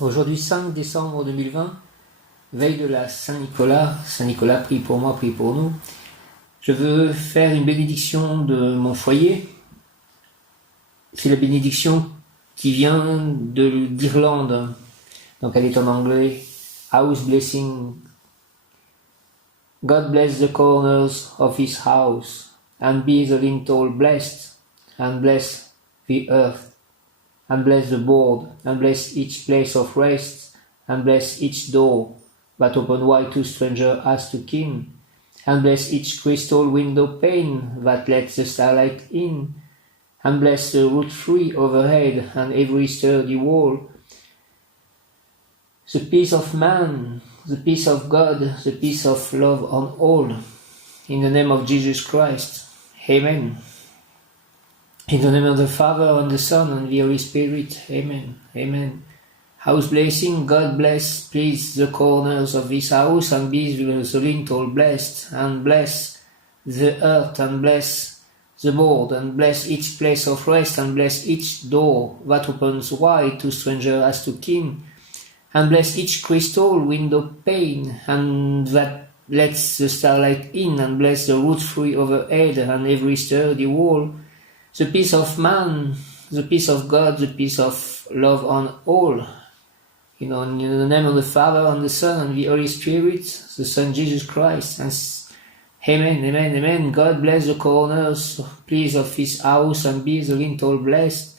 Aujourd'hui 5 décembre 2020, veille de la Saint-Nicolas. Saint-Nicolas, prie pour moi, prie pour nous. Je veux faire une bénédiction de mon foyer. C'est la bénédiction qui vient d'Irlande. Donc elle est en anglais. House blessing. God bless the corners of his house, and be the lintel blessed, and bless the earth, and bless the board, and bless each place of rest, and bless each door that open wide to stranger as to kin, and bless each crystal window pane that lets the starlight in, and bless the roof-tree overhead and every sturdy wall. The peace of man, the peace of God, the peace of love on all. In the name of Jesus Christ. Amen. In the name of the Father, and the Son, and the Holy Spirit. Amen. Amen. House blessing, God bless, please, the corners of this house, and be the lintel blessed, and bless the earth, and bless the board, and bless each place of rest, and bless each door that opens wide to stranger as to kin, and bless each crystal window pane, and that lets the starlight in, and bless the roof-tree overhead, and every sturdy wall. The peace of man, the peace of God, the peace of love on all. In the name of the Father, and the Son, and the Holy Spirit, the Son Jesus Christ. And amen, amen, amen. God bless the corners, please, of his house, and be the lintel blessed,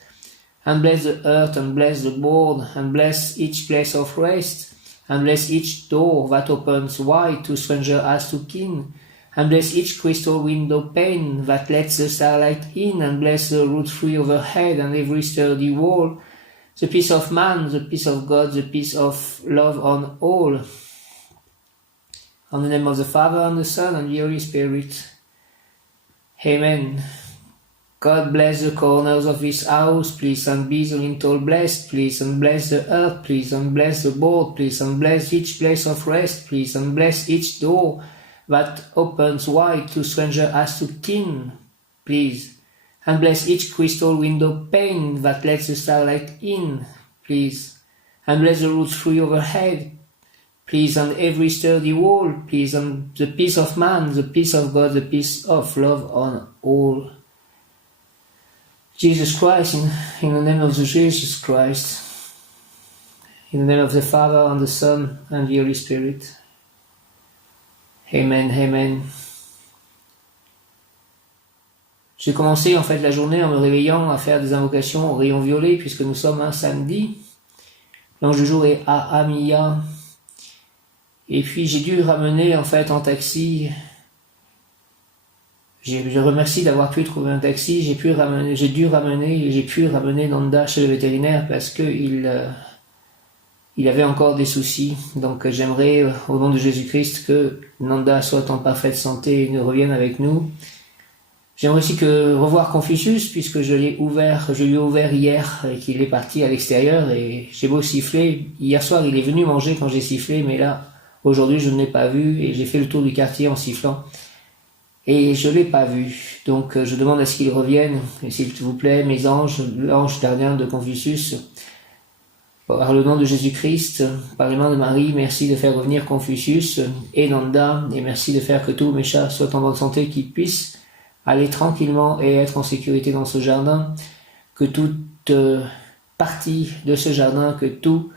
and bless the earth, and bless the board, and bless each place of rest, and bless each door that opens wide to stranger as to kin, and bless each crystal window pane that lets the starlight in, and bless the roof-tree overhead and every sturdy wall. The peace of man, the peace of God, the peace of love on all. In the name of the Father, and the Son, and the Holy Spirit. Amen. God bless the corners of his house, please, and be the lintel blessed, please, and bless the earth, please, and bless the board, please, and bless each place of rest, please, and bless each door that opens wide to stranger as to kin, please, and bless each crystal window pane that lets the starlight in, please, and bless the roof-tree overhead, please, and every sturdy wall, please, and the peace of man, the peace of God, the peace of love on all. Jesus Christ, in the name of Jesus Christ, in the name of the Father, and the Son, and the Holy Spirit. Amen, amen. J'ai commencé en fait la journée en me réveillant à faire des invocations au rayon violet puisque nous sommes un samedi. L'ange du jour est Ahamia. Et puis j'ai dû ramener en fait en taxi. Je remercie d'avoir pu trouver un taxi. J'ai pu ramener Nanda chez le vétérinaire parce que il avait encore des soucis. Donc j'aimerais, au nom de Jésus-Christ, que Nanda soit en parfaite santé et ne revienne avec nous. J'aimerais aussi revoir Confucius, puisque je lui ai ouvert hier et qu'il est parti à l'extérieur et j'ai beau siffler. Hier soir, il est venu manger quand j'ai sifflé, mais là, aujourd'hui, je ne l'ai pas vu et j'ai fait le tour du quartier en sifflant. Et je l'ai pas vu. Donc je demande à ce qu'il revienne. Et s'il vous plaît, mes anges, l'ange gardien de Confucius, par le nom de Jésus-Christ, par les mains de Marie, merci de faire revenir Confucius et Nanda, et merci de faire que tous mes chats soient en bonne santé, qu'ils puissent aller tranquillement et être en sécurité dans ce jardin, que toute partie de ce jardin, que toute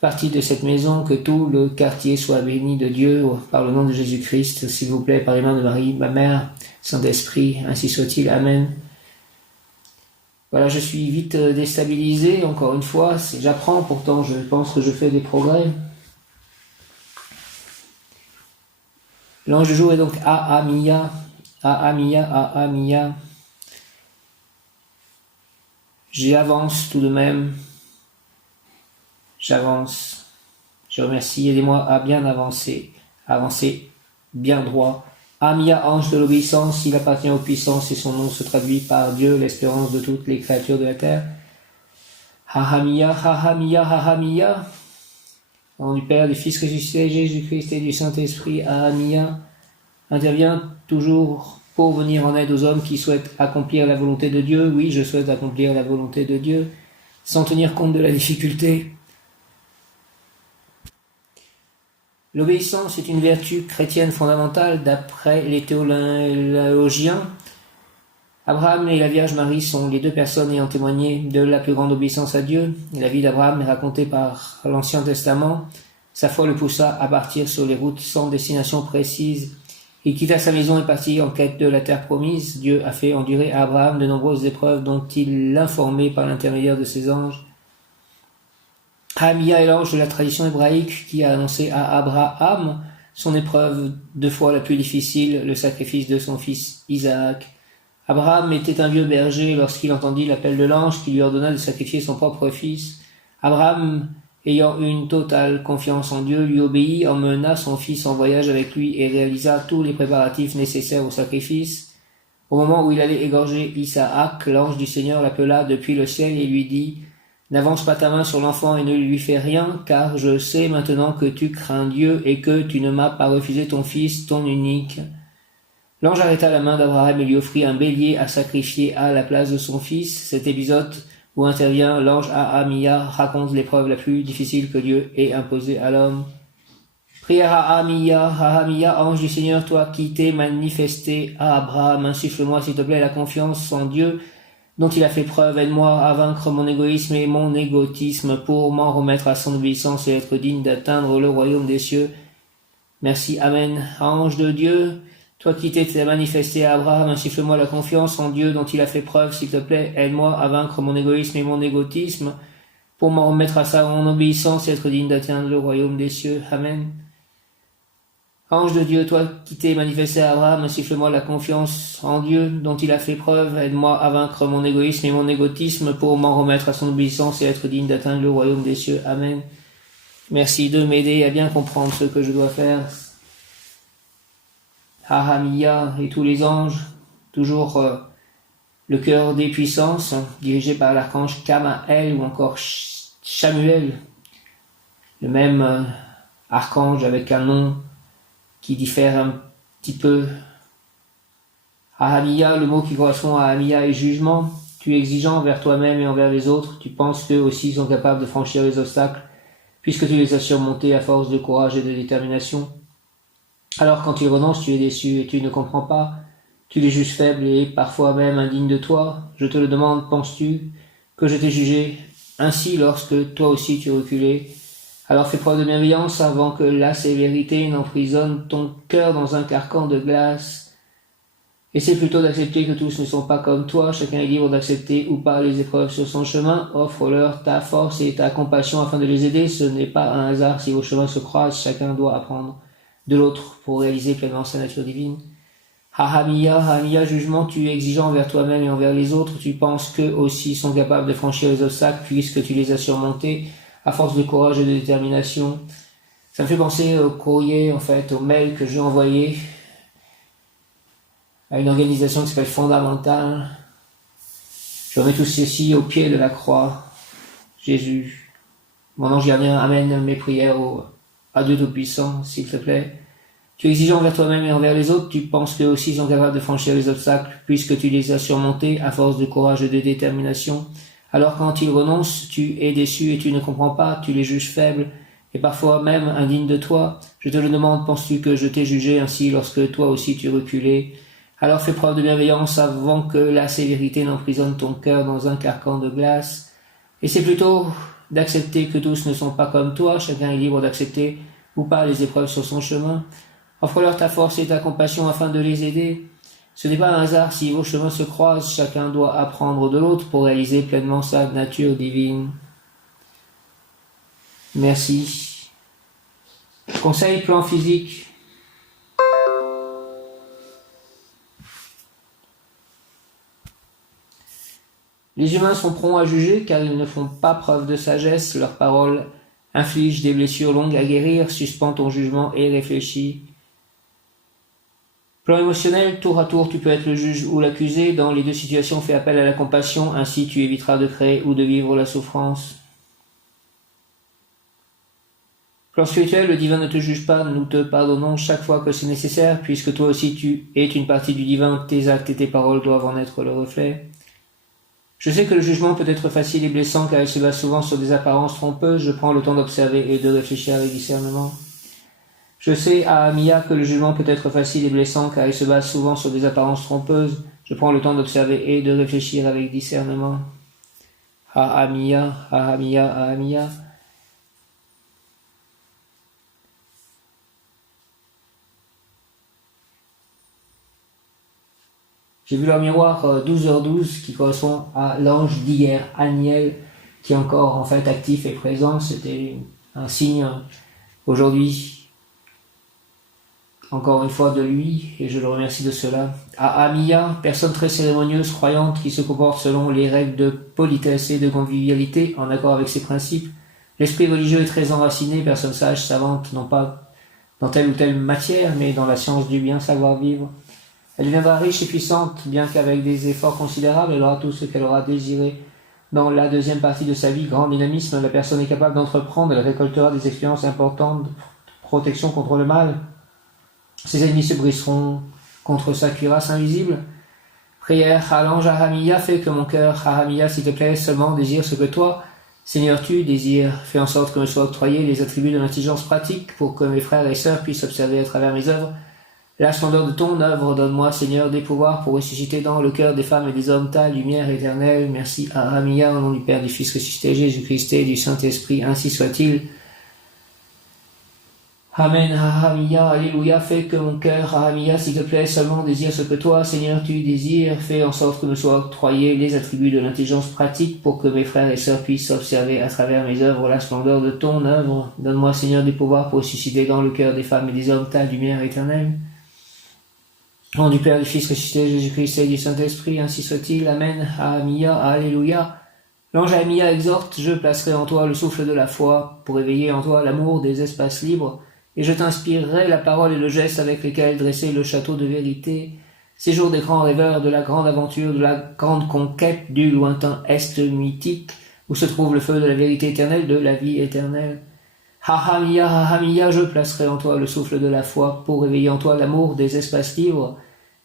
partie de cette maison, que tout le quartier soit béni de Dieu, par le nom de Jésus-Christ, s'il vous plaît, par les mains de Marie, ma mère, Saint-Esprit, ainsi soit-il, Amen. Voilà, je suis vite déstabilisé, encore une fois, j'apprends, pourtant je pense que je fais des progrès. L'ange du jour est donc Ahamia, Ahamia, Ahamia. J'avance tout de même, j'avance, je remercie, aidez-moi à bien avancer bien droit. Amia, ange de l'obéissance, il appartient aux puissances et son nom se traduit par Dieu, l'espérance de toutes les créatures de la terre. Hahamia, Hahamia, Hahamia. Au nom du Père, du Fils ressuscité, Jésus-Christ et du Saint-Esprit, Hahamia, intervient toujours pour venir en aide aux hommes qui souhaitent accomplir la volonté de Dieu. Oui, je souhaite accomplir la volonté de Dieu, sans tenir compte de la difficulté. L'obéissance est une vertu chrétienne fondamentale d'après les théologiens. Abraham et la Vierge Marie sont les deux personnes ayant témoigné de la plus grande obéissance à Dieu. La vie d'Abraham est racontée par l'Ancien Testament. Sa foi le poussa à partir sur les routes sans destination précise. Il quitta sa maison et partit en quête de la terre promise. Dieu a fait endurer à Abraham de nombreuses épreuves dont il l'informait par l'intermédiaire de ses anges. Ahamiya est l'ange de la tradition hébraïque qui a annoncé à Abraham son épreuve de foi la plus difficile, le sacrifice de son fils Isaac. Abraham était un vieux berger lorsqu'il entendit l'appel de l'ange qui lui ordonna de sacrifier son propre fils. Abraham, ayant une totale confiance en Dieu, lui obéit, emmena son fils en voyage avec lui et réalisa tous les préparatifs nécessaires au sacrifice. Au moment où il allait égorger Isaac, l'ange du Seigneur l'appela depuis le ciel et lui dit « N'avance pas ta main sur l'enfant et ne lui fais rien, car je sais maintenant que tu crains Dieu et que tu ne m'as pas refusé ton fils, ton unique. » L'ange arrêta la main d'Abraham et lui offrit un bélier à sacrifier à la place de son fils. Cet épisode où intervient l'ange Ahamiya raconte l'épreuve la plus difficile que Dieu ait imposée à l'homme. Prière à Ahamiya, ange du Seigneur, toi qui t'es manifesté à Abraham, insuffle-moi s'il te plaît la confiance en Dieu dont il a fait preuve, aide-moi à vaincre mon égoïsme et mon égotisme pour m'en remettre à son obéissance et être digne d'atteindre le royaume des cieux. Merci, Amen. Ange de Dieu, toi qui t'es manifesté à Abraham, insuffle-moi la confiance en Dieu dont il a fait preuve, s'il te plaît, aide-moi à vaincre mon égoïsme et mon égotisme pour m'en remettre à son obéissance et être digne d'atteindre le royaume des cieux. Amen. Ange de Dieu, toi qui t'es manifesté à Abraham, insuffle-moi la confiance en Dieu dont il a fait preuve, aide-moi à vaincre mon égoïsme et mon égotisme pour m'en remettre à son obéissance et être digne d'atteindre le royaume des cieux. Amen. Merci de m'aider à bien comprendre ce que je dois faire. Ahamiya et tous les anges, toujours le cœur des puissances, dirigé par l'archange Kamael ou encore Chamuel, le même archange avec un nom qui diffère un petit peu. Ahamiya, le mot qui correspond à Ahamiya est jugement. Tu es exigeant envers toi-même et envers les autres. Tu penses qu'eux aussi sont capables de franchir les obstacles, puisque tu les as surmontés à force de courage et de détermination. Alors quand ils renoncent, tu es déçu et tu ne comprends pas. Tu les juges faibles et parfois même indignes de toi. Je te le demande, penses-tu que je t'ai jugé ainsi lorsque toi aussi tu reculais? Alors fais preuve de bienveillance avant que la sévérité n'emprisonne ton cœur dans un carcan de glace. Essaie plutôt d'accepter que tous ne sont pas comme toi, chacun est libre d'accepter ou pas les épreuves sur son chemin. Offre-leur ta force et ta compassion afin de les aider. Ce n'est pas un hasard si vos chemins se croisent, chacun doit apprendre de l'autre pour réaliser pleinement sa nature divine. Ahamiya, jugement, tu es exigeant envers toi-même et envers les autres. Tu penses qu'eux aussi sont capables de franchir les obstacles puisque tu les as surmontés à force de courage et de détermination. Ça me fait penser au courrier, en fait, au mail que j'ai envoyé à une organisation qui s'appelle Fondamentale. Je remets tout ceci au pied de la croix. Jésus, mon ange gardien, amène mes prières à Dieu Tout-Puissant, s'il te plaît. Tu es exigeant envers toi-même et envers les autres. Tu penses qu'eux aussi sont capables de franchir les obstacles puisque tu les as surmontés à force de courage et de détermination. Alors quand ils renoncent, tu es déçu et tu ne comprends pas, tu les juges faibles et parfois même indignes de toi. Je te le demande, penses-tu que je t'ai jugé ainsi lorsque toi aussi tu reculais? Alors fais preuve de bienveillance avant que la sévérité n'emprisonne ton cœur dans un carcan de glace. Essaie plutôt d'accepter que tous ne sont pas comme toi, chacun est libre d'accepter ou pas les épreuves sur son chemin. Offre-leur ta force et ta compassion afin de les aider. Ce n'est pas un hasard si vos chemins se croisent, chacun doit apprendre de l'autre pour réaliser pleinement sa nature divine. Merci. Conseil plan physique. Les humains sont prompts à juger car ils ne font pas preuve de sagesse, leurs paroles infligent des blessures longues à guérir, suspends ton jugement et réfléchis. Plan émotionnel, tour à tour, tu peux être le juge ou l'accusé. Dans les deux situations, fais appel à la compassion, ainsi tu éviteras de créer ou de vivre la souffrance. Plan spirituel, le divin ne te juge pas, nous te pardonnons chaque fois que c'est nécessaire, puisque toi aussi tu es une partie du divin, tes actes et tes paroles doivent en être le reflet. Je sais que le jugement peut être facile et blessant car il se base souvent sur des apparences trompeuses, je prends le temps d'observer et de réfléchir avec discernement. Je sais, Ahamia, que le jugement peut être facile et blessant car il se base souvent sur des apparences trompeuses. Je prends le temps d'observer et de réfléchir avec discernement. Ahamia, Ahamia, Ahamia. J'ai vu leur miroir 12h12 qui correspond à l'ange d'hier, Aniel, qui est encore en fait actif et présent. C'était un signe aujourd'hui, encore une fois, de lui, et je le remercie de cela. Ahamia, personne très cérémonieuse, croyante, qui se comporte selon les règles de politesse et de convivialité, en accord avec ses principes. L'esprit religieux est très enraciné, personne sage, savante, non pas dans telle ou telle matière, mais dans la science du bien savoir-vivre. Elle deviendra riche et puissante, bien qu'avec des efforts considérables, elle aura tout ce qu'elle aura désiré. Dans la deuxième partie de sa vie, grand dynamisme, la personne est capable d'entreprendre, elle récoltera des expériences importantes de protection contre le mal. Ses ennemis se briseront contre sa cuirasse invisible. Prière à l'ange Ahamia, fais que mon cœur, Ahamia, s'il te plaît, seulement désire ce que toi, Seigneur, tu désires. Fais en sorte que me soient octroyés les attributs de l'intelligence pratique pour que mes frères et sœurs puissent observer à travers mes œuvres la splendeur de ton œuvre. Donne-moi, Seigneur, des pouvoirs pour ressusciter dans le cœur des femmes et des hommes ta lumière éternelle. Merci à Ahamia, au nom du Père, du Fils ressuscité, Jésus-Christ et du Saint-Esprit, ainsi soit-il. Amen, Ahamia, Alléluia, fais que mon cœur, Ahamia, s'il te plaît, seulement désire ce que toi, Seigneur, tu désires. Fais en sorte que me soient octroyés les attributs de l'intelligence pratique pour que mes frères et sœurs puissent observer à travers mes œuvres la splendeur de ton œuvre. Donne-moi, Seigneur, des pouvoirs pour ressusciter dans le cœur des femmes et des hommes ta lumière éternelle. Au nom du Père, du Fils ressuscité, Jésus-Christ et du Saint-Esprit, ainsi soit-il. Amen, Ahamia, Alléluia. L'ange Ahamia exhorte, je placerai en toi le souffle de la foi, pour éveiller en toi l'amour des espaces libres, et je t'inspirerai la parole et le geste avec lesquels dresser le château de vérité, séjour des grands rêveurs, de la grande aventure, de la grande conquête du lointain Est mythique, où se trouve le feu de la vérité éternelle, de la vie éternelle. Ahamia, Ahamia, je placerai en toi le souffle de la foi, pour éveiller en toi l'amour des espaces libres,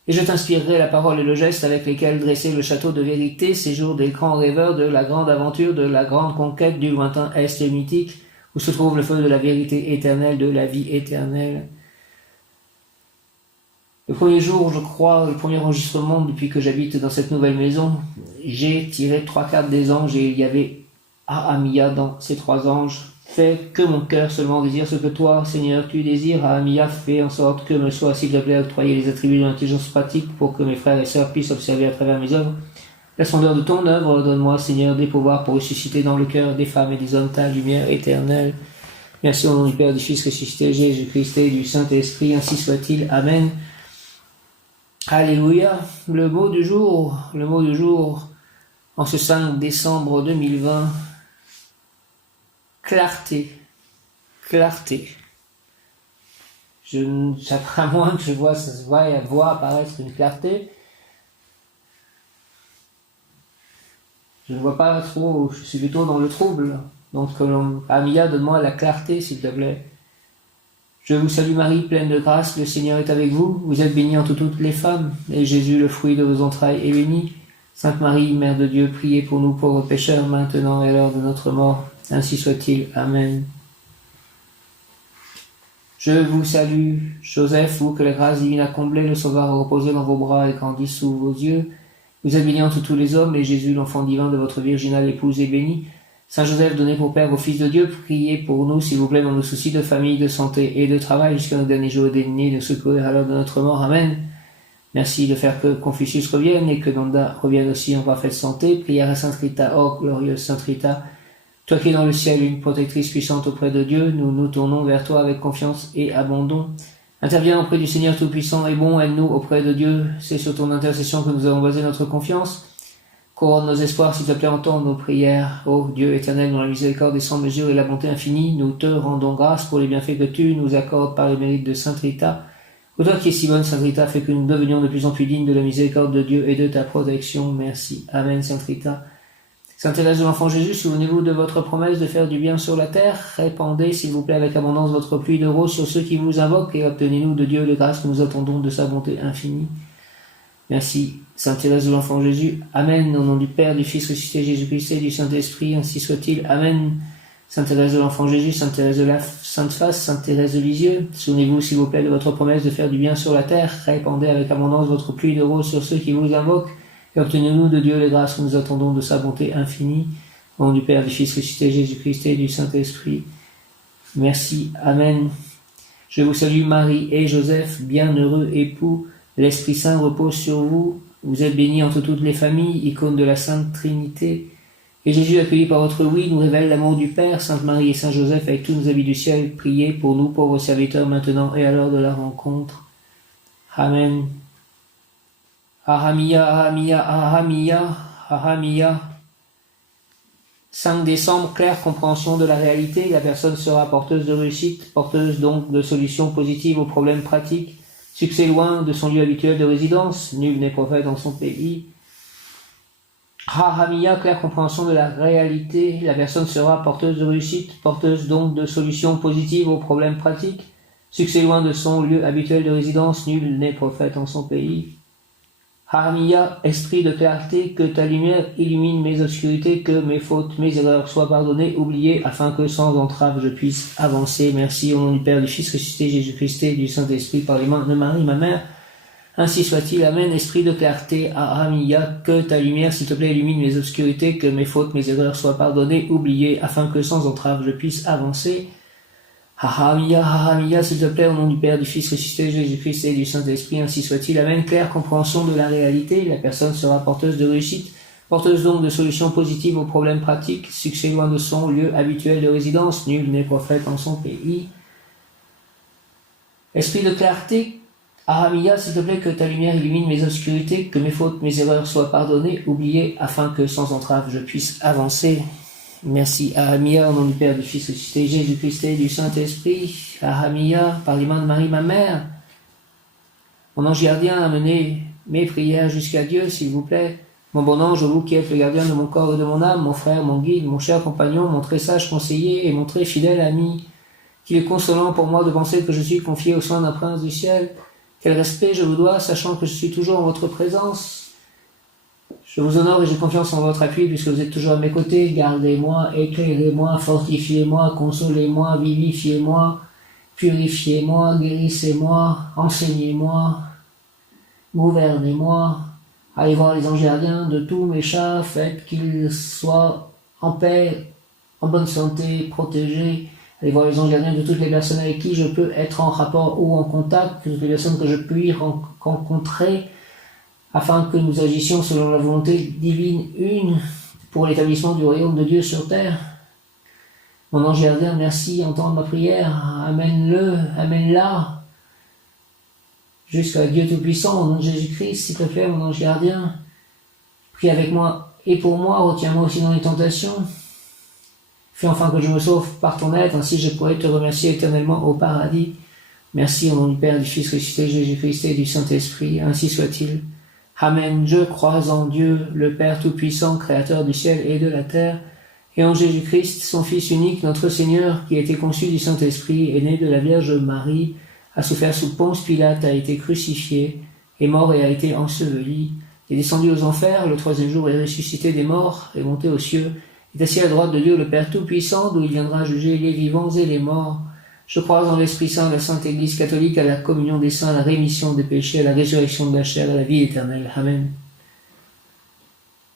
et je t'inspirerai la parole et le geste avec lesquels dresser le château de vérité, séjour des grands rêveurs, de la grande aventure, de la grande conquête du lointain Est mythique, où se trouve le feu de la vérité éternelle, de la vie éternelle. Le premier jour, je crois, le premier enregistrement depuis que j'habite dans cette nouvelle maison, j'ai tiré 3 cartes des anges et il y avait Ahamia dans ces 3 anges. Fais que mon cœur seulement désire ce que toi, Seigneur, tu désires. Ahamia, fais en sorte que me soient, s'il te plaît, octroyés les attributs de l'intelligence pratique pour que mes frères et sœurs puissent observer à travers mes œuvres la splendeur de ton œuvre. Donne-moi, Seigneur, des pouvoirs pour ressusciter dans le cœur des femmes et des hommes ta lumière éternelle. Merci au nom du Père, du Fils ressuscité, Jésus-Christ et du Saint-Esprit, ainsi soit-il. Amen. Alléluia. Le mot du jour, en ce 5 décembre 2020, clarté. À moins que je vois apparaître une clarté, je ne vois pas trop, je suis plutôt dans le trouble. Donc, Ahamia, donne-moi la clarté, s'il te plaît. Je vous salue Marie, pleine de grâce, le Seigneur est avec vous. Vous êtes bénie entre toutes les femmes, et Jésus, le fruit de vos entrailles, est béni. Sainte Marie, Mère de Dieu, priez pour nous pauvres pécheurs, maintenant et à l'heure de notre mort. Ainsi soit-il. Amen. Je vous salue, Joseph, vous que la grâce divine a comblé, le Sauveur a reposé dans vos bras et grandi sous vos yeux. Vous êtes bénie entre tous les hommes, et Jésus, l'enfant divin de votre virginale épouse, est béni. Saint Joseph, donné pour Père au Fils de Dieu, priez pour nous, s'il vous plaît, dans nos soucis de famille, de santé et de travail, jusqu'à nos derniers jours d'ennemis, de secourir à l'heure de notre mort. Amen. Merci de faire que Confucius revienne et que Nanda revienne aussi en parfaite santé. Prière à Sainte Rita, ô glorieuse Sainte Rita, toi qui es dans le ciel, une protectrice puissante auprès de Dieu, nous nous tournons vers toi avec confiance et abandon. Interviens auprès du Seigneur Tout-Puissant et bon, aide-nous auprès de Dieu. C'est sur ton intercession que nous avons basé notre confiance. Couronne nos espoirs, s'il te plaît, entends nos prières. Ô Dieu éternel, dont la miséricorde est sans mesure et la bonté infinie, nous te rendons grâce pour les bienfaits que tu nous accordes par les mérites de Sainte Rita. Ô toi qui es si bonne, Sainte Rita, fais que nous devenions de plus en plus dignes de la miséricorde de Dieu et de ta protection. Merci. Amen, Sainte Rita. Sainte Thérèse de l'Enfant Jésus, souvenez-vous de votre promesse de faire du bien sur la terre. Répandez, s'il vous plaît, avec abondance votre pluie de roses sur ceux qui vous invoquent et obtenez-nous de Dieu les grâces que nous attendons de sa bonté infinie. Merci, Sainte Thérèse de l'Enfant Jésus. Amen. Au nom du Père, du Fils ressuscité, Jésus-Christ et du Saint-Esprit, ainsi soit-il. Amen. Sainte Thérèse de l'Enfant Jésus, Sainte Thérèse de la Sainte Face, Sainte Thérèse de Lisieux, souvenez-vous s'il vous plaît de votre promesse de faire du bien sur la terre, répandez avec abondance votre pluie de roses sur ceux qui vous invoquent, et obtenez-nous de Dieu les grâces que nous attendons de sa bonté infinie. Au nom du Père, du Fils ressuscité, Jésus-Christ et du Saint-Esprit. Merci. Amen. Je vous salue Marie et Joseph, bienheureux époux, l'Esprit Saint repose sur vous, vous êtes bénie entre toutes les familles, icône de la Sainte Trinité. Et Jésus, accueilli par votre oui, nous révèle l'amour du Père. Sainte Marie et Saint Joseph, avec tous nos amis du ciel, priez pour nous, pauvres serviteurs, maintenant et à l'heure de la rencontre. Amen. Ahamia, Ahamia, Ahamia, Ahamia. 5 décembre, claire compréhension de la réalité. La personne sera porteuse de réussite, porteuse donc de solutions positives aux problèmes pratiques. Succès loin de son lieu habituel de résidence. Nul n'est prophète dans son pays. Rahamia, claire compréhension de la réalité, la personne sera porteuse de réussite, porteuse donc de solutions positives aux problèmes pratiques, succès loin de son lieu habituel de résidence, nul n'est prophète en son pays. Rahamia, esprit de clarté, que ta lumière illumine mes obscurités, que mes fautes, mes erreurs soient pardonnées, oubliées, afin que sans entrave je puisse avancer. Merci au nom du Père, du Fils ressuscité, Jésus-Christ et du Saint-Esprit, par les mains de Marie, ma mère. Ainsi soit-il, Amen, esprit de clarté, Ahamia, que ta lumière, s'il te plaît, illumine mes obscurités, que mes fautes, mes erreurs soient pardonnées, oubliées, afin que sans entrave je puisse avancer. Ahamia, Ahamia, s'il te plaît, au nom du Père, du Fils ressuscité, Jésus-Christ et du Saint-Esprit, ainsi soit-il, Amen, claire compréhension de la réalité, la personne sera porteuse de réussite, porteuse donc de solutions positives aux problèmes pratiques, succès loin de son lieu habituel de résidence, nul n'est prophète en son pays. Esprit de clarté, Ahamia, s'il te plaît, que ta lumière illumine mes obscurités, que mes fautes, mes erreurs soient pardonnées, oubliées, afin que sans entrave je puisse avancer. Merci. Ahamia, au nom du Père, du Fils ressuscité, Jésus-Christ et du Saint-Esprit. Ahamia, par les mains de Marie, ma mère. Mon ange gardien, amenez mes prières jusqu'à Dieu, s'il vous plaît. Mon bon ange, vous qui êtes le gardien de mon corps et de mon âme, mon frère, mon guide, mon cher compagnon, mon très sage conseiller et mon très fidèle ami, qu'il est consolant pour moi de penser que je suis confié aux soins d'un prince du ciel. Quel respect je vous dois, sachant que je suis toujours en votre présence. Je vous honore et j'ai confiance en votre appui, puisque vous êtes toujours à mes côtés. Gardez-moi, éclairez-moi, fortifiez-moi, consolez-moi, vivifiez-moi, purifiez-moi, guérissez-moi, enseignez-moi, gouvernez-moi. Allez voir les anges gardiens de tous mes chats, faites qu'ils soient en paix, en bonne santé, protégés. Allez voir les anges gardiens de toutes les personnes avec qui je peux être en rapport ou en contact, toutes les personnes que je puis rencontrer, afin que nous agissions selon la volonté divine une pour l'établissement du royaume de Dieu sur terre. Mon ange gardien, merci, entendre ma prière, amène-le, amène-la, jusqu'à Dieu Tout-Puissant, au nom de Jésus-Christ, s'il te plaît, mon ange gardien, prie avec moi et pour moi, retiens-moi aussi dans les tentations. Fais enfin que je me sauve par ton aide, ainsi je pourrai te remercier éternellement au paradis. Merci au nom du Père, du Fils ressuscité, Jésus-Christ et du Saint-Esprit, ainsi soit-il. Amen. Je crois en Dieu, le Père Tout-Puissant, Créateur du ciel et de la terre, et en Jésus-Christ, son Fils unique, notre Seigneur, qui a été conçu du Saint-Esprit, est né de la Vierge Marie, a souffert sous Ponce Pilate, a été crucifié, est mort et a été enseveli, est descendu aux enfers, le 3e jour est ressuscité des morts, est monté aux cieux, est assis à la droite de Dieu le Père Tout-Puissant, d'où il viendra juger les vivants et les morts. Je crois en l'Esprit Saint, la Sainte Église catholique, à la communion des saints, à la rémission des péchés, à la résurrection de la chair, à la vie éternelle. Amen.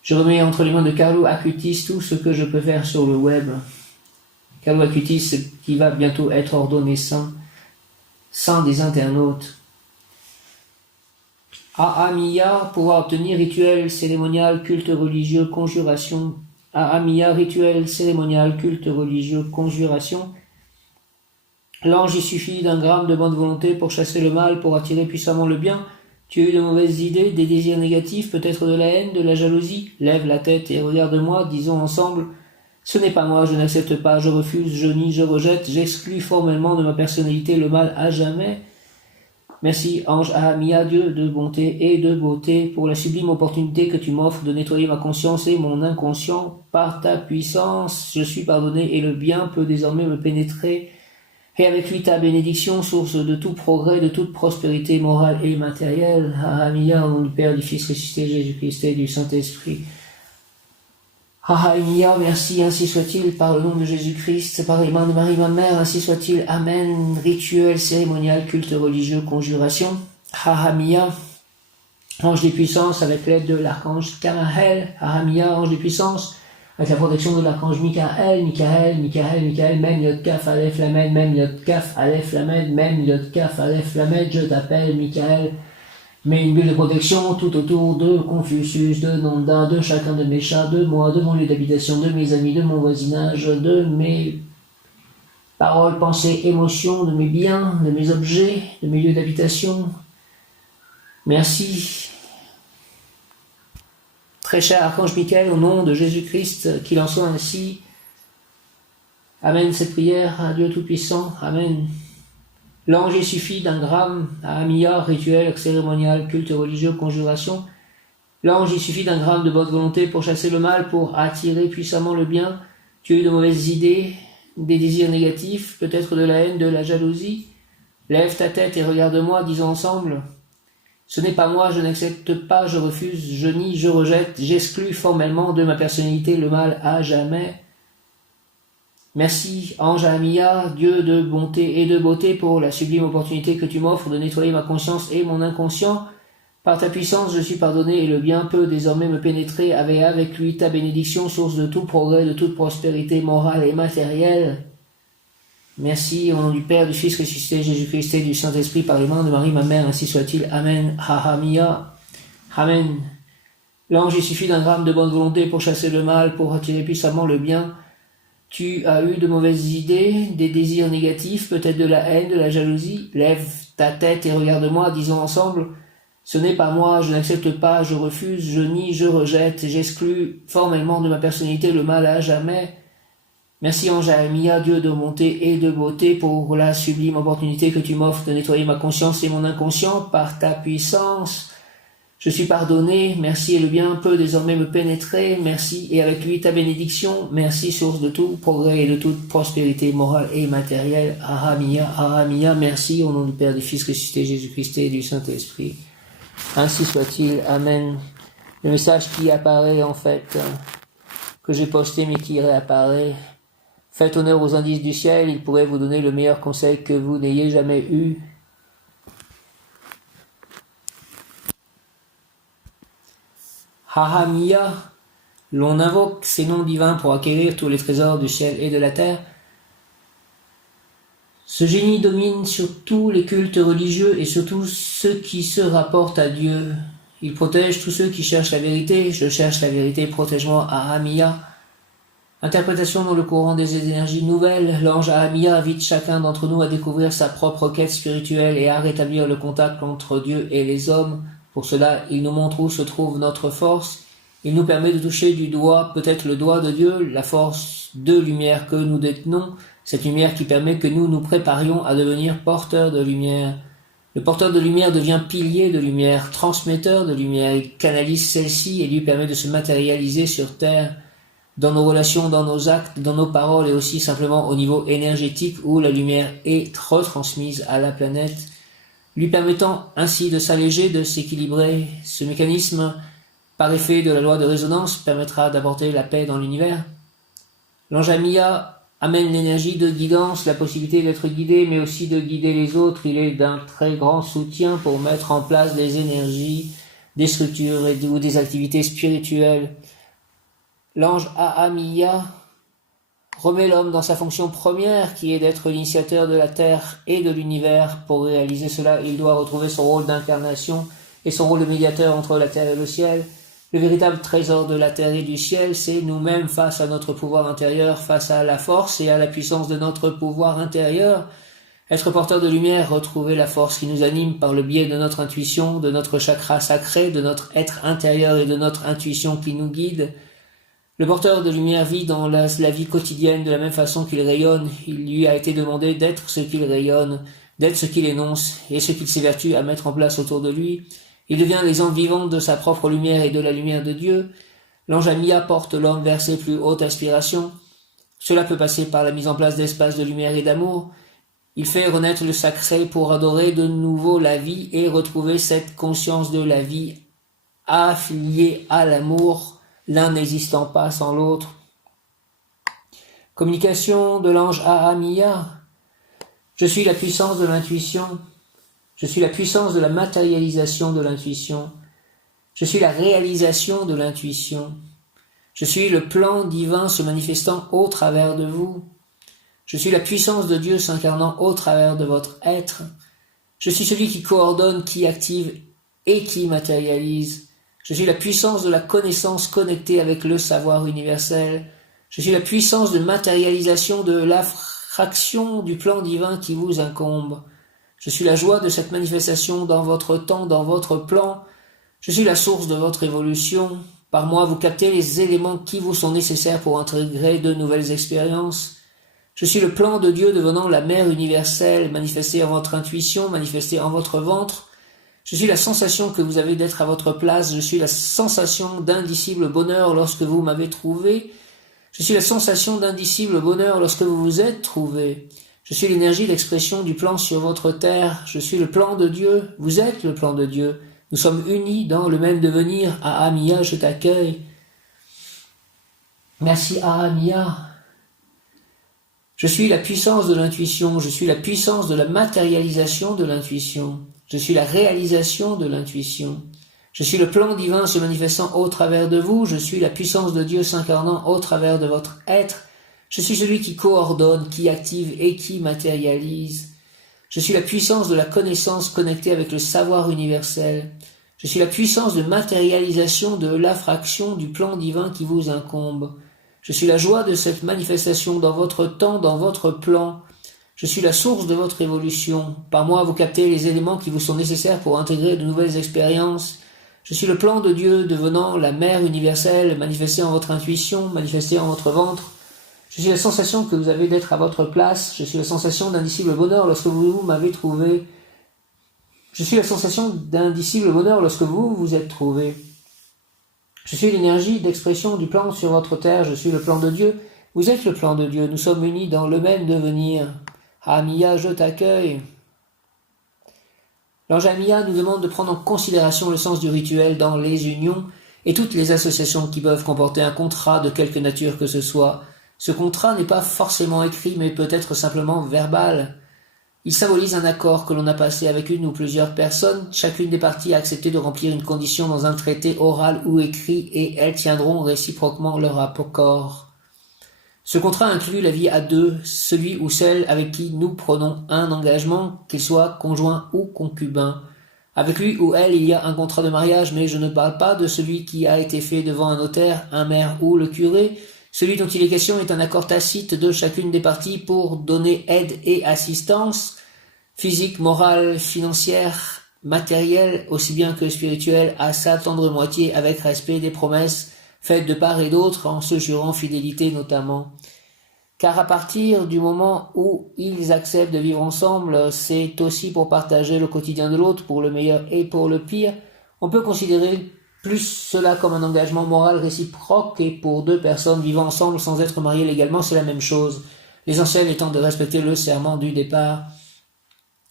Je remets entre les mains de Carlo Acutis tout ce que je peux faire sur le web. Carlo Acutis, qui va bientôt être ordonné saint des internautes. Ahamia, pouvoir obtenir rituel cérémonial, culte religieux, conjuration. Ahamia, rituel cérémonial, culte religieux, conjuration. L'ange, il suffit d'un gramme de bonne volonté pour chasser le mal, pour attirer puissamment le bien. Tu as eu de mauvaises idées, des désirs négatifs, peut-être de la haine, de la jalousie. Lève la tête et regarde-moi, disons ensemble. Ce n'est pas moi, je n'accepte pas, je refuse, je nie, je rejette, j'exclus formellement de ma personnalité le mal à jamais. Merci, ange Ahamia, Dieu de bonté et de beauté, pour la sublime opportunité que tu m'offres de nettoyer ma conscience et mon inconscient. Par ta puissance, je suis pardonné et le bien peut désormais me pénétrer. Et avec lui ta bénédiction, source de tout progrès, de toute prospérité morale et matérielle. Ahamia, au nom du Père, du Fils ressuscité, Jésus-Christ et du Saint-Esprit. Hahaïa, merci, ainsi soit-il, par le nom de Jésus-Christ, par les mains de Marie, ma mère, ainsi soit-il, Amen. Rituel, cérémonial, culte religieux, conjuration. Hahamia, ange des puissances, avec l'aide de l'archange Kamael. Hahamia, ange des puissances, avec la protection de l'archange Michael, Mem Yod Kaf Aleph Lamed, Mem Yod Kaf Aleph Lamed, Mem Yod Kaf Aleph Lamed, je t'appelle Michael. Mets une bulle de protection tout autour de Confucius, de Nanda, de chacun de mes chats, de moi, de mon lieu d'habitation, de mes amis, de mon voisinage, de mes paroles, pensées, émotions, de mes biens, de mes objets, de mes lieux d'habitation. Merci. Très cher Archange Michael, au nom de Jésus-Christ, qu'il en soit ainsi. Amen cette prière à Dieu Tout-Puissant. Amen. L'ange, il suffit d'un gramme à Amiya, rituel, cérémonial, culte religieux, conjuration. L'ange, il suffit d'un gramme de bonne volonté pour chasser le mal, pour attirer puissamment le bien. Tu as eu de mauvaises idées, des désirs négatifs, peut-être de la haine, de la jalousie. Lève ta tête et regarde-moi, disons ensemble. Ce n'est pas moi, je n'accepte pas, je refuse, je nie, je rejette, j'exclus formellement de ma personnalité le mal à jamais. Merci, ange Amiya, Dieu de bonté et de beauté, pour la sublime opportunité que tu m'offres de nettoyer ma conscience et mon inconscient. Par ta puissance, je suis pardonné et le bien peut désormais me pénétrer avec lui ta bénédiction, source de tout progrès, de toute prospérité morale et matérielle. Merci, au nom du Père, du Fils ressuscité, Jésus-Christ et du Saint-Esprit, par les mains de Marie, ma mère, ainsi soit-il. Amen. Hahamia. Amen. L'ange, il suffit d'un gramme de bonne volonté pour chasser le mal, pour attirer puissamment le bien. Tu as eu de mauvaises idées, des désirs négatifs, peut-être de la haine, de la jalousie. Lève ta tête et regarde-moi, disons ensemble. Ce n'est pas moi, je n'accepte pas, je refuse, je nie, je rejette, j'exclus formellement de ma personnalité le mal à jamais. Merci ange Amiya, Dieu de bonté et de beauté, pour la sublime opportunité que tu m'offres de nettoyer ma conscience et mon inconscient par ta puissance. Je suis pardonné, merci et le bien peut désormais me pénétrer, merci et avec lui ta bénédiction, merci source de tout progrès et de toute prospérité morale et matérielle. Ahamia, merci au nom du Père, du Fils ressuscité, Jésus-Christ et du Saint-Esprit. Ainsi soit-il, Amen. Le message qui apparaît en fait, que j'ai posté mais qui réapparaît. Faites honneur aux indices du ciel, ils pourraient vous donner le meilleur conseil que vous n'ayez jamais eu. Hahamia, l'on invoque ces noms divins pour acquérir tous les trésors du ciel et de la terre. Ce génie domine sur tous les cultes religieux et sur tous ceux qui se rapportent à Dieu. Il protège tous ceux qui cherchent la vérité. Je cherche la vérité, protège-moi, Hahamia. Interprétation dans le courant des énergies nouvelles. L'ange Hahamia invite chacun d'entre nous à découvrir sa propre quête spirituelle et à rétablir le contact entre Dieu et les hommes. Pour cela, il nous montre où se trouve notre force. Il nous permet de toucher du doigt, peut-être le doigt de Dieu, la force de lumière que nous détenons, cette lumière qui permet que nous nous préparions à devenir porteurs de lumière. Le porteur de lumière devient pilier de lumière, transmetteur de lumière. Il canalise celle-ci et lui permet de se matérialiser sur Terre, dans nos relations, dans nos actes, dans nos paroles et aussi simplement au niveau énergétique où la lumière est retransmise à la planète, lui permettant ainsi de s'alléger, de s'équilibrer. Ce mécanisme, par effet de la loi de résonance, permettra d'apporter la paix dans l'univers. L'ange Amiya amène l'énergie de guidance, la possibilité d'être guidé, mais aussi de guider les autres. Il est d'un très grand soutien pour mettre en place des énergies, des structures ou des activités spirituelles. L'ange Amiya remet l'homme dans sa fonction première, qui est d'être l'initiateur de la Terre et de l'univers. Pour réaliser cela, il doit retrouver son rôle d'incarnation et son rôle de médiateur entre la Terre et le ciel. Le véritable trésor de la Terre et du ciel, c'est nous-mêmes face à notre pouvoir intérieur, face à la force et à la puissance de notre pouvoir intérieur. Être porteur de lumière, retrouver la force qui nous anime par le biais de notre intuition, de notre chakra sacré, de notre être intérieur et de notre intuition qui nous guide. Le porteur de lumière vit dans la vie quotidienne de la même façon qu'il rayonne. Il lui a été demandé d'être ce qu'il rayonne, d'être ce qu'il énonce et ce qu'il s'évertue à mettre en place autour de lui. Il devient l'exemple vivant de sa propre lumière et de la lumière de Dieu. L'ange Amiya porte l'homme vers ses plus hautes aspirations. Cela peut passer par la mise en place d'espaces de lumière et d'amour. Il fait renaître le sacré pour adorer de nouveau la vie et retrouver cette conscience de la vie affiliée à l'amour l'un n'existant pas sans l'autre. Communication de l'ange Ahamiya. Je suis la puissance de l'intuition. Je suis la puissance de la matérialisation de l'intuition. Je suis la réalisation de l'intuition. Je suis le plan divin se manifestant au travers de vous. Je suis la puissance de Dieu s'incarnant au travers de votre être. Je suis celui qui coordonne, qui active et qui matérialise. Je suis la puissance de la connaissance connectée avec le savoir universel. Je suis la puissance de matérialisation de la fraction du plan divin qui vous incombe. Je suis la joie de cette manifestation dans votre temps, dans votre plan. Je suis la source de votre évolution. Par moi, vous captez les éléments qui vous sont nécessaires pour intégrer de nouvelles expériences. Je suis le plan de Dieu devenant la mère universelle, manifestée en votre intuition, manifestée en votre ventre. Je suis la sensation que vous avez d'être à votre place. Je suis la sensation d'indicible bonheur lorsque vous m'avez trouvé. Je suis la sensation d'indicible bonheur lorsque vous vous êtes trouvé. Je suis l'énergie d'expression du plan sur votre terre. Je suis le plan de Dieu. Vous êtes le plan de Dieu. Nous sommes unis dans le même devenir. Ahamiya, je t'accueille. Merci Ahamiya. Je suis la puissance de l'intuition. Je suis la puissance de la matérialisation de l'intuition. Je suis la réalisation de l'intuition. Je suis le plan divin se manifestant au travers de vous. Je suis la puissance de Dieu s'incarnant au travers de votre être. Je suis celui qui coordonne, qui active et qui matérialise. Je suis la puissance de la connaissance connectée avec le savoir universel. Je suis la puissance de matérialisation de la fraction du plan divin qui vous incombe. Je suis la joie de cette manifestation dans votre temps, dans votre plan. Je suis la source de votre évolution. Par moi, vous captez les éléments qui vous sont nécessaires pour intégrer de nouvelles expériences. Je suis le plan de Dieu devenant la mère universelle, manifestée en votre intuition, manifestée en votre ventre. Je suis la sensation que vous avez d'être à votre place. Je suis la sensation d'indicible bonheur lorsque vous m'avez trouvé. Je suis la sensation d'indicible bonheur lorsque vous vous êtes trouvé. Je suis l'énergie d'expression du plan sur votre terre. Je suis le plan de Dieu. Vous êtes le plan de Dieu. Nous sommes unis dans le même devenir. Ahamiya, je t'accueille. L'ange Ahamiya nous demande de prendre en considération le sens du rituel dans les unions et toutes les associations qui peuvent comporter un contrat de quelque nature que ce soit. Ce contrat n'est pas forcément écrit, mais peut être simplement verbal. Il symbolise un accord que l'on a passé avec une ou plusieurs personnes. Chacune des parties a accepté de remplir une condition dans un traité oral ou écrit et elles tiendront réciproquement leur accord. Ce contrat inclut la vie à deux, celui ou celle avec qui nous prenons un engagement, qu'il soit conjoint ou concubin. Avec lui ou elle, il y a un contrat de mariage, mais je ne parle pas de celui qui a été fait devant un notaire, un maire ou le curé. Celui dont il est question est un accord tacite de chacune des parties pour donner aide et assistance, physique, morale, financière, matérielle, aussi bien que spirituelle, à sa tendre moitié avec respect des promesses faites de part et d'autre, en se jurant fidélité notamment. Car à partir du moment où ils acceptent de vivre ensemble, c'est aussi pour partager le quotidien de l'autre, pour le meilleur et pour le pire. On peut considérer plus cela comme un engagement moral réciproque, et pour deux personnes vivant ensemble sans être mariées légalement, c'est la même chose, l'essentiel étant de respecter le serment du départ.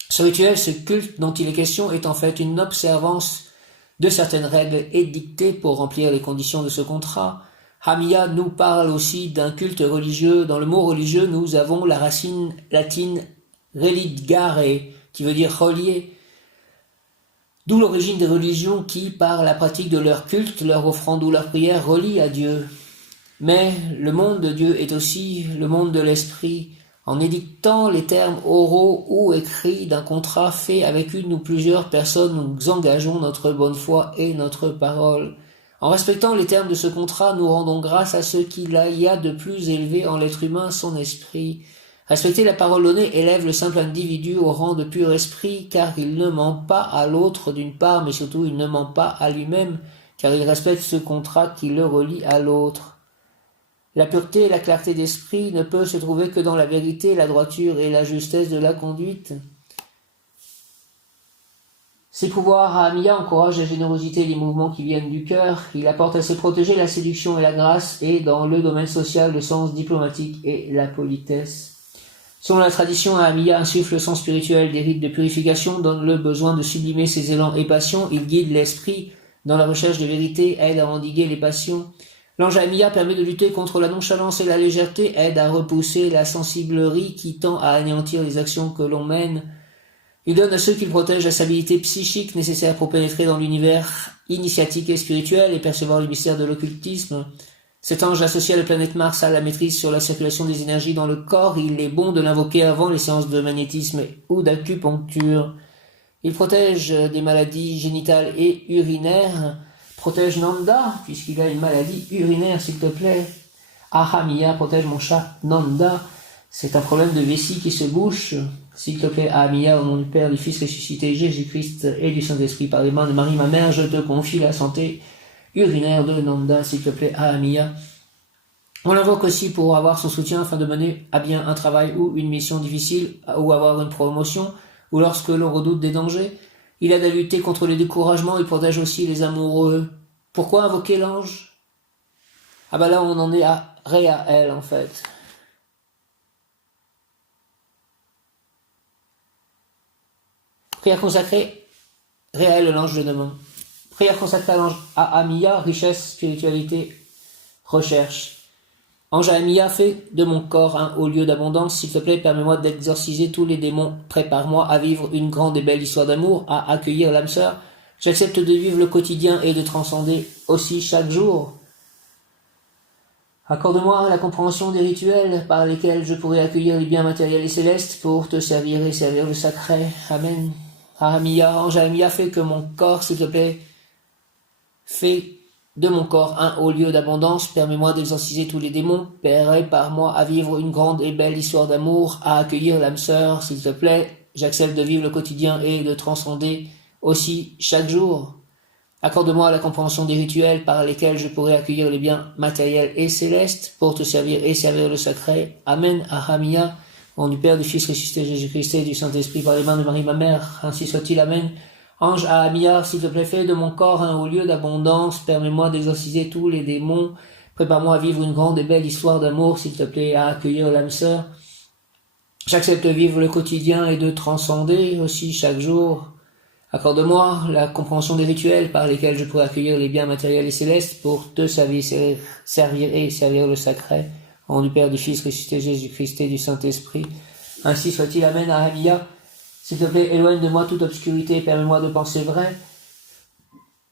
Ce rituel, ce culte dont il est question, est en fait une observance de certaines règles édictées pour remplir les conditions de ce contrat. Ahamiya nous parle aussi d'un culte religieux. Dans le mot religieux, nous avons la racine latine religare, qui veut dire relier. D'où l'origine des religions qui, par la pratique de leur culte, leur offrande ou leur prière, relient à Dieu. Mais le monde de Dieu est aussi le monde de l'esprit. En édictant les termes oraux ou écrits d'un contrat fait avec une ou plusieurs personnes, nous engageons notre bonne foi et notre parole. En respectant les termes de ce contrat, nous rendons grâce à ce qu'il y a de plus élevé en l'être humain, son esprit. Respecter la parole donnée élève le simple individu au rang de pur esprit, car il ne ment pas à l'autre d'une part, mais surtout il ne ment pas à lui-même, car il respecte ce contrat qui le relie à l'autre. La pureté et la clarté d'esprit ne peuvent se trouver que dans la vérité, la droiture et la justesse de la conduite. Ses pouvoirs Ahamiya encouragent la générosité et les mouvements qui viennent du cœur. Il apporte à se protéger la séduction et la grâce, et dans le domaine social, le sens diplomatique et la politesse. Selon la tradition, Ahamiya insuffle le sens spirituel des rites de purification, donne le besoin de sublimer ses élans et passions, il guide l'esprit dans la recherche de vérité, aide à endiguer les passions. L'ange Amiya permet de lutter contre la nonchalance et la légèreté, aide à repousser la sensiblerie qui tend à anéantir les actions que l'on mène. Il donne à ceux qu'il protège la stabilité psychique nécessaire pour pénétrer dans l'univers initiatique et spirituel et percevoir le mystère de l'occultisme. Cet ange associé à la planète Mars a la maîtrise sur la circulation des énergies dans le corps. Il est bon de l'invoquer avant les séances de magnétisme ou d'acupuncture. Il protège des maladies génitales et urinaires. Protège Nanda, puisqu'il a une maladie urinaire, s'il te plaît. Ahamiya, protège mon chat Nanda. C'est un problème de vessie qui se bouche. S'il te plaît, Ahamiya, au nom du Père, du Fils ressuscité, Jésus-Christ et du Saint-Esprit, par les mains de Marie, ma mère, je te confie la santé urinaire de Nanda, s'il te plaît, Ahamiya. On l'invoque aussi pour avoir son soutien afin de mener à bien un travail ou une mission difficile, ou avoir une promotion, ou lorsque l'on redoute des dangers. Il aide à lutter contre le découragement, il protège aussi les amoureux. Pourquoi invoquer l'ange? Ah bah là on en est à Réaël en fait. Prière consacrée, Réaël l'ange de demain. Prière consacrée à l'ange Ahamiya, richesse, spiritualité, recherche. Ange Ahamiya, fais de mon corps un haut lieu d'abondance, s'il te plaît, permets-moi d'exorciser tous les démons, prépare-moi à vivre une grande et belle histoire d'amour, à accueillir l'âme sœur, j'accepte de vivre le quotidien et de transcender aussi chaque jour. Accorde-moi la compréhension des rituels par lesquels je pourrai accueillir les biens matériels et célestes pour te servir et servir le sacré. Amen. Ahamiya, ange Ahamiya, fais que mon corps, s'il te plaît, fais de mon corps un haut lieu d'abondance, permets-moi d'exorciser tous les démons, prépare-moi à vivre une grande et belle histoire d'amour, à accueillir l'âme sœur, s'il te plaît, j'accepte de vivre le quotidien et de transcender aussi chaque jour. Accorde-moi la compréhension des rituels par lesquels je pourrai accueillir les biens matériels et célestes pour te servir et servir le sacré. Amen. Ahamiya, au nom du Père, du Fils ressuscité Jésus-Christ et du Saint-Esprit, par les mains de Marie, ma mère, ainsi soit-il. Amen. Ange Ahamiya, s'il te plaît, fais de mon corps un haut lieu d'abondance, permets-moi d'exorciser tous les démons, prépare-moi à vivre une grande et belle histoire d'amour, s'il te plaît, à accueillir l'âme sœur. J'accepte de vivre le quotidien et de transcender aussi chaque jour. Accorde-moi la compréhension des rituels par lesquels je pourrai accueillir les biens matériels et célestes pour te servir et servir le sacré, au nom du Père, du Fils ressuscité Jésus-Christ et du Saint-Esprit. Ainsi soit-il. Amen. Ahamiya, s'il te plaît, éloigne de moi toute obscurité, permets-moi de penser vrai.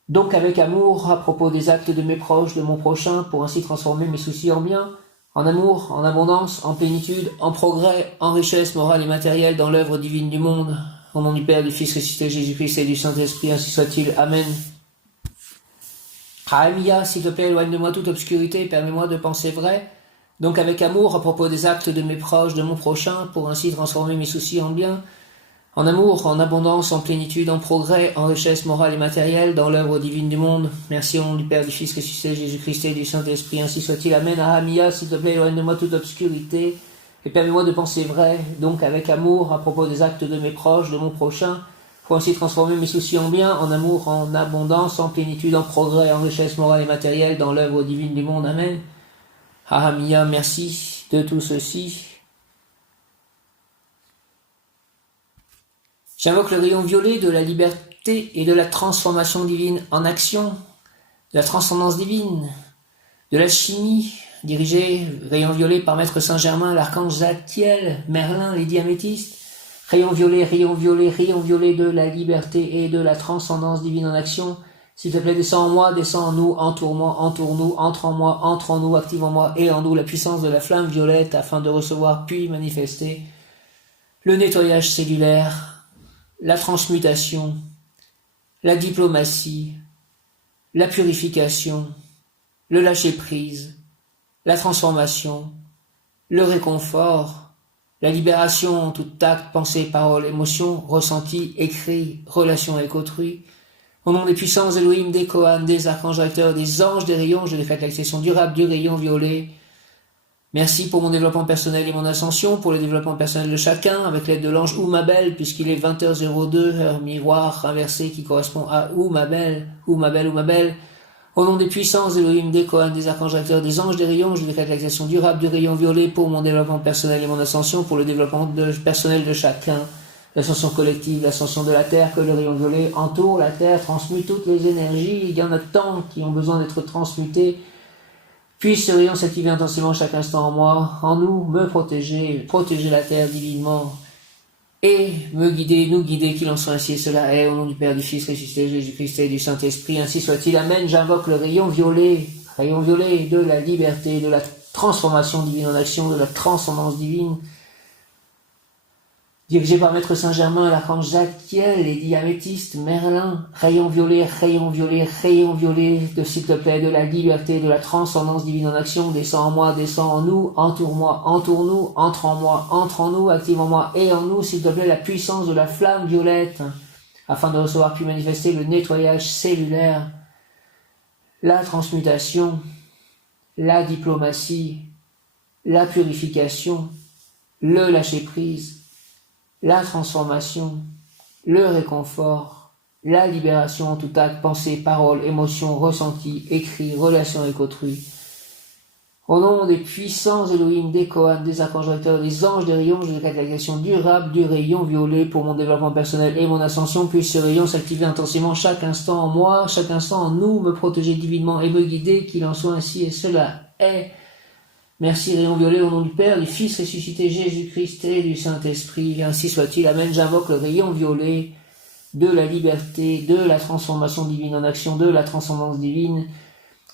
Donc avec amour, à propos des actes de mes proches, de mon prochain, pour ainsi transformer mes soucis en bien, en amour, en abondance, en plénitude, en progrès, en richesse morale et matérielle dans l'œuvre divine du monde. Au nom du Père, du Fils ressuscité Jésus-Christ et du Saint-Esprit, ainsi soit-il. Amen. Ahamiya, s'il te plaît, éloigne de moi toute obscurité, permets-moi de penser vrai. Donc avec amour, à propos des actes de mes proches, de mon prochain, pour ainsi transformer mes soucis en bien, en amour, en abondance, en plénitude, en progrès, en richesse morale et matérielle, dans l'œuvre divine du monde. Merci au nom du Père, du Fils ressuscité Jésus-Christ et du Saint-Esprit, ainsi soit-il. Amen. Ahamiya, s'il te plaît, éloigne de moi toute obscurité, et permets-moi de penser vrai, donc avec amour, à propos des actes de mes proches, de mon prochain, pour ainsi transformer mes soucis en bien, en amour, en abondance, en plénitude, en progrès, en richesse morale et matérielle, dans l'œuvre divine du monde. Amen. Ahamiya, merci de tout ceci. J'invoque le rayon violet de la liberté et de la transformation divine en action, de la transcendance divine, de la chimie, dirigée, rayon violet par Maître Saint-Germain, l'archange Zadkiel, Merlin, les diamétistes, rayon violet de la liberté et de la transcendance divine en action. S'il te plaît, descends en moi, descends en nous, entoure-moi, entoure-nous, entre en moi, entre en nous, active en moi et en nous la puissance de la flamme violette afin de recevoir puis manifester le nettoyage cellulaire, la transmutation, la diplomatie, la purification, le lâcher-prise, la transformation, le réconfort, la libération en tout acte, pensée, parole, émotion, ressenti, écrit, relation avec autrui. Au nom des puissances Elohim, des Kohan, des archanges acteurs, des anges, des rayons, je décrète l'accession durable du rayon violet. Merci pour mon développement personnel et mon ascension, pour le développement personnel de chacun, avec l'aide de l'ange Oumabel, puisqu'il est 20h02, heure miroir inversée qui correspond à Oumabel. Au nom des puissances Elohim, des Kohan, des archanges acteurs, des anges, des rayons, je décrète l'accession durable du rayon violet pour mon développement personnel et mon ascension, pour le développement personnel de chacun, l'ascension collective, l'ascension de la Terre, que le rayon violet entoure la Terre, transmute toutes les énergies. Il y en a tant qui ont besoin d'être transmutées. Puisse ce rayon s'activer intensément chaque instant en moi, en nous, me protéger la terre divinement, et me guider, nous guider, qu'il en soit ainsi et cela est, au nom du Père, du Fils, ressuscité, Jésus-Christ et du Saint-Esprit, ainsi soit-il. Amen. J'invoque le rayon violet de la liberté, de la transformation divine en action, de la transcendance divine, dirigé par Maître Saint-Germain, l'archange Zadkiel, les diamétistes, Merlin, rayon violet, de s'il te plaît, de la liberté, de la transcendance divine en action, descend en moi, descend en nous, entoure-moi, entoure-nous, entre en moi, entre en nous, active en moi et en nous, s'il te plaît, la puissance de la flamme violette, afin de recevoir puis manifester le nettoyage cellulaire, la transmutation, la diplomatie, la purification, le lâcher-prise, la transformation, le réconfort, la libération en tout acte, pensée, parole, émotion, ressenti, écrit, relation avec autrui. Au nom des puissants Elohim, des Kohan, des archanges recteurs, des anges, des rayons, je décrète la création durable du rayon violet pour mon développement personnel et mon ascension. Puisse ce rayon s'activer intensément chaque instant en moi, chaque instant en nous, me protéger divinement et me guider, qu'il en soit ainsi et cela est. Merci, rayon violet, au nom du Père, du Fils ressuscité, Jésus-Christ et du Saint-Esprit, ainsi soit-il. Amen. J'invoque le rayon violet de la liberté, de la transformation divine en action, de la transcendance divine.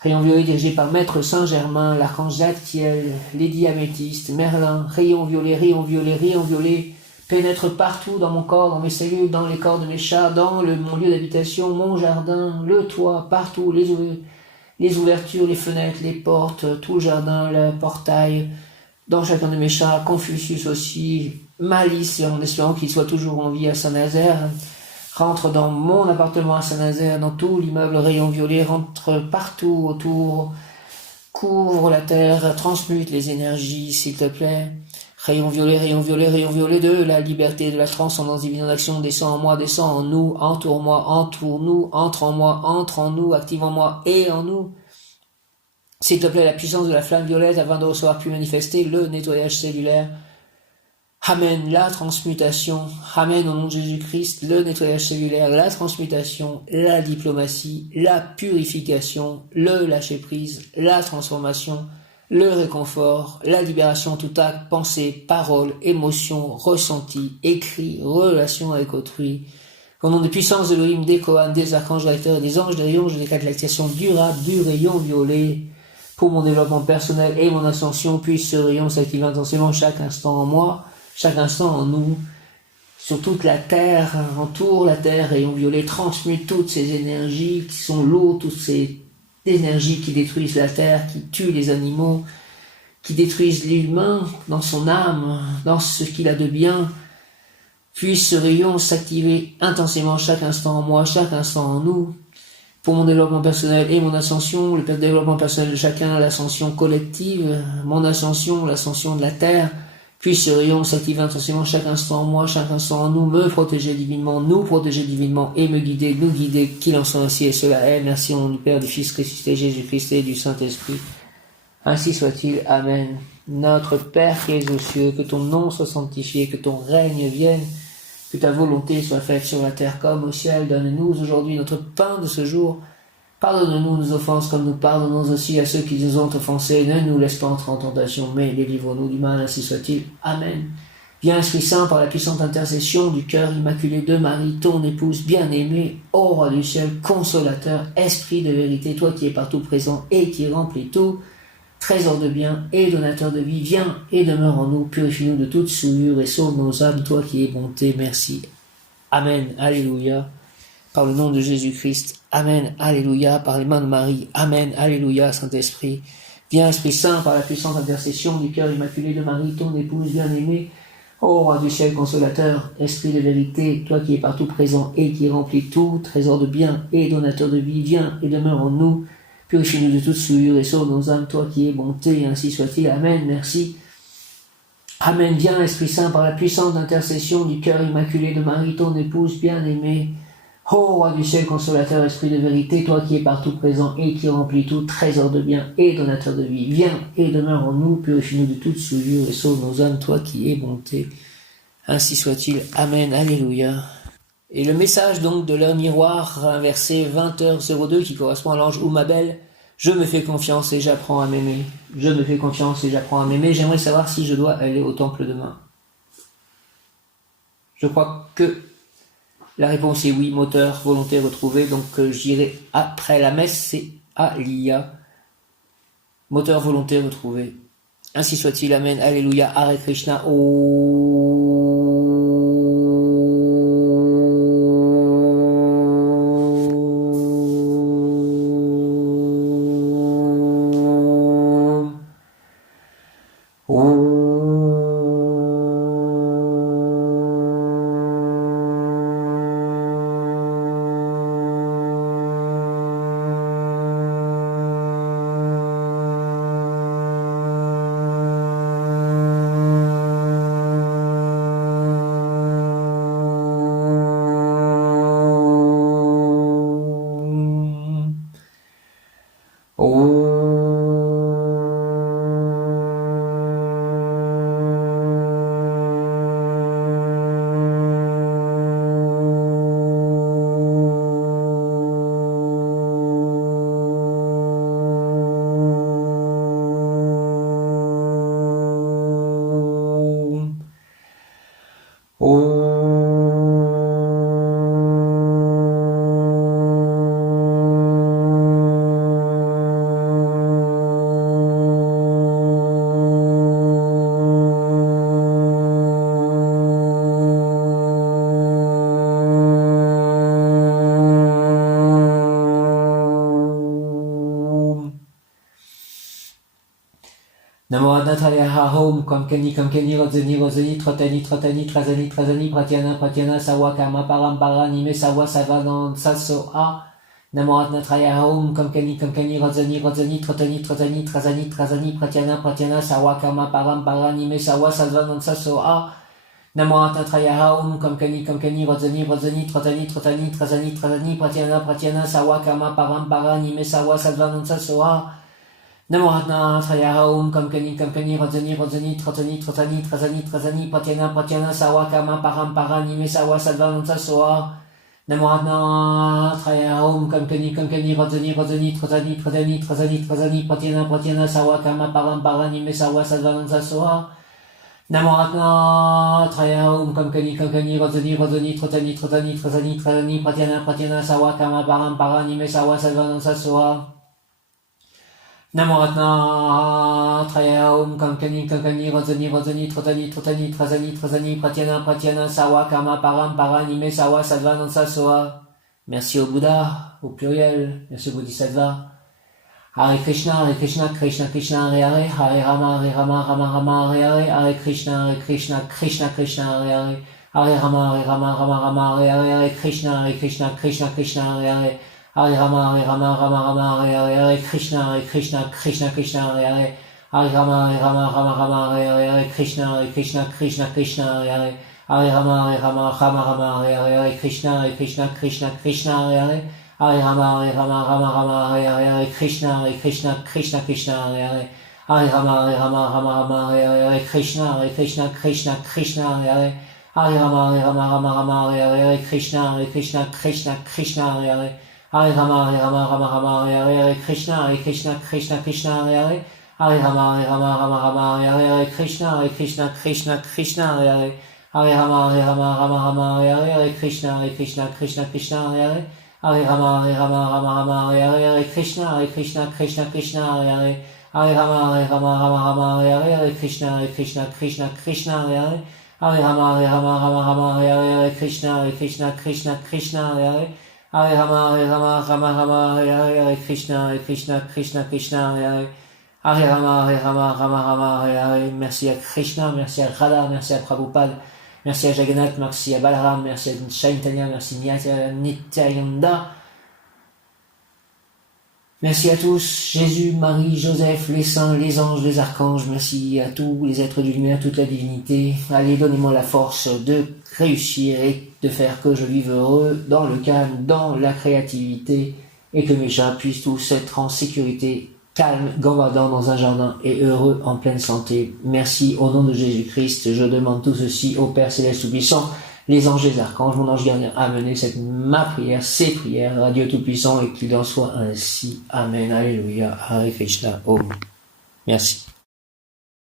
Rayon violet dirigé par Maître Saint-Germain, l'archange Zadkiel, les diamétistes, Merlin. Rayon violet, pénètre partout dans mon corps, dans mes cellules, dans les corps de mes chats, dans mon lieu d'habitation, mon jardin, le toit, partout, les ouvertures, les fenêtres, les portes, tout le jardin, le portail, dans chacun de mes chats, Confucius aussi, Malice, en espérant qu'il soit toujours en vie à Saint-Nazaire, rentre dans mon appartement à Saint-Nazaire, dans tout l'immeuble rayon violet, rentre partout autour, couvre la terre, transmute les énergies, s'il te plaît. Rayon violet de la liberté, de la transcendance divine en action, descend en moi, descend en nous, entoure-moi, entoure-nous, entre en moi, entre en nous, active en moi et en nous. S'il te plaît, la puissance de la flamme violette afin de recevoir puis manifester le nettoyage cellulaire. Amen, la transmutation. Amen, au nom de Jésus-Christ, le nettoyage cellulaire, la transmutation, la diplomatie, la purification, le lâcher-prise, la transformation, le réconfort, la libération, tout acte, pensée, parole, émotion, ressenti, écrit, relation avec autrui. Au nom des puissances de Elohim, des Kohan, des archanges recteurs et des anges de rayon, je décrète l'activation durable du rayon violet. Pour mon développement personnel et mon ascension, puisse ce rayon s'activer intensément chaque instant en moi, chaque instant en nous, sur toute la terre, entoure la terre, rayon violet, transmute toutes ces énergies qui sont lourdes, toutes ces énergies qui détruisent la terre, qui tuent les animaux, qui détruisent l'humain dans son âme, dans ce qu'il a de bien. Puisse ce rayon s'activer intensément chaque instant en moi, chaque instant en nous, pour mon développement personnel et mon ascension, le développement personnel de chacun, l'ascension collective, mon ascension, l'ascension de la terre. Puisse ce rayon s'activer intensément chaque instant en moi, chaque instant en nous, me protéger divinement, nous protéger divinement et me guider, nous guider, qu'il en soit ainsi et cela est. Merci au nom du Père, du Fils ressuscité, Jésus-Christ et du Saint-Esprit. Ainsi soit-il. Amen. Notre Père qui es aux cieux, que ton nom soit sanctifié, que ton règne vienne, que ta volonté soit faite sur la terre comme au ciel. Donne-nous aujourd'hui notre pain de ce jour. Pardonne-nous nos offenses comme nous pardonnons aussi à ceux qui nous ont offensés. Ne nous laisse pas entrer en tentation, mais délivre-nous du mal, ainsi soit-il. Amen. Viens, Esprit Saint, par la puissante intercession du cœur immaculé de Marie, ton épouse bien-aimée, ô Roi du ciel, consolateur, Esprit de vérité, toi qui es partout présent et qui remplis tout, trésor de bien et donateur de vie, viens et demeure en nous, purifie-nous de toute souillure et sauve nos âmes, toi qui es bonté, merci. Amen. Alléluia. Par le nom de Jésus-Christ. Amen. Alléluia. Par les mains de Marie. Amen. Alléluia. Saint-Esprit. Viens, Esprit Saint, par la puissante intercession du cœur immaculé de Marie, ton épouse bien-aimée, ô Roi du ciel consolateur, Esprit de vérité, toi qui es partout présent et qui remplis tout, trésor de bien et donateur de vie, viens et demeure en nous, purifie-nous de toute souillure et sauve nos âmes, toi qui es bonté, ainsi soit-il. Amen. Merci. Amen. Viens, Esprit Saint, par la puissante intercession du cœur immaculé de Marie, ton épouse bien-aimée, ô Roi du ciel consolateur, Esprit de vérité, toi qui es partout présent et qui remplis tout, trésor de bien et donateur de vie, viens et demeure en nous, purifie-nous de toute souillure et sauve nos âmes, toi qui es bonté. Ainsi soit-il. Amen. Alléluia. Et le message donc de l'heure miroir inversé 20h02 qui correspond à l'ange Oumabel, Je me fais confiance et j'apprends à m'aimer. Je me fais confiance et j'apprends à m'aimer. J'aimerais savoir si je dois aller au temple demain. Je crois que la réponse est oui, moteur, volonté retrouvée. Donc j'irai après la messe, c'est Aliyah. Moteur, volonté retrouvée. Ainsi soit-il, Amen, Alléluia, Hare Krishna, Namo Adnataya Hom Kamkani Rozani Trotani Trazani Pratyana Sawa Karma Parambara Nime Sawa Savanan Saso A Namo Adnataya Hom Kamkani Rozani Trotani Trazani Pratyana Sawa Karma Parambara Nime Sawa Savanan Saso A Namo Adnataya Hom Kamkani Rozani Trotani Trazani Pratyana Sawa Karma Parambara Nime Sawa Savanan Saso A Namo Adnataya Hom Kamkani Rozani Trotani Pratyana Sawa Karma Parambara Nime Sawa Savanan Saso A Namo Adnataya Hom Kamkani Rozani Trotani Pratyana Sawa Karma Parambara Nime Sawa Savanan Saso A Namo Adnataya Hom Kamkani Rozani Trotani Pratyana Sawa Karma Parambara Nime Sawa Savanan Saso A Namo Adnataya Hom Kamkani Rozani Trotani Pratyana Sawa Karma Parambara Nime Sawa Savanan Saso A. Merci au Bouddha, au pluriel, merci au Bodhisattva. Hare Krishna, Krishna Krishna, Hare Hare, Hare Rama, Rama, Hare Hare, Hare Krishna, Krishna Krishna, Hare Hare, Hare Rama, Rama, Hare Hare, Hare Krishna, Krishna, Hare Hare, Hare Rama, Hare Hare, Hare Krishna, Krishna, Hare Hare, Hare Rama, Hare Hare, Hare Krishna, Krishna, Hare Hare, Hare Rama, Hare Hare, Hare Krishna, Krishna, Hare Hare, Hare Rama, Hare Hare, Hare Krishna, Krishna, Hare Hare, Hare Rama, Hare Hare, Hare Krishna, Krishna, Hare Hare, Hare Rama, Hare Hare, Hare Krishna, Krishna, Hare Hare, Hare Rama, Hare Hare, Hare Krishna, Krishna, Hare Hare, Hare Rama, Hare Hare, Hare Krishna, Krishna, Hare Hare, Hare Rama, Hare Hare, Hare Krishna, Krishna, Hare Hare, Hare Rama, Hare Hare, Hare Krishna, Krishna, Hare Hare, Hare Rama, Hare Hare, Hare Krishna, Krishna, Hare Hare, Hare Rama, Hare Hare, Hare Krishna, Krishna, Hare Hare, Hare Rama, Hare Hare, Hare Krishna, Krishna, Hare Hare, Hare Rama, Hare Hare. Merci à Krishna, merci à Radha, merci à Prabhupada, merci à Jagannath, merci à Balaram, merci à Chaitanya, merci à Nityananda. Merci à tous, Jésus, Marie, Joseph, les saints, les anges, les archanges, merci à tous les êtres de lumière, toute la divinité. Allez, donnez-moi la force de réussir et de faire que je vive heureux dans le calme, dans la créativité, et que mes chats puissent tous être en sécurité, calme, gambadant dans un jardin et heureux en pleine santé. Merci au nom de Jésus-Christ, je demande tout ceci au Père Céleste Tout-Puissant. les anges, les archanges, mon ange gardien, amenez cette ma prière, ces prières, à Dieu Tout-Puissant, et qu'il en soit ainsi. Amen. Alléluia. Hare Krishna. Om. Merci.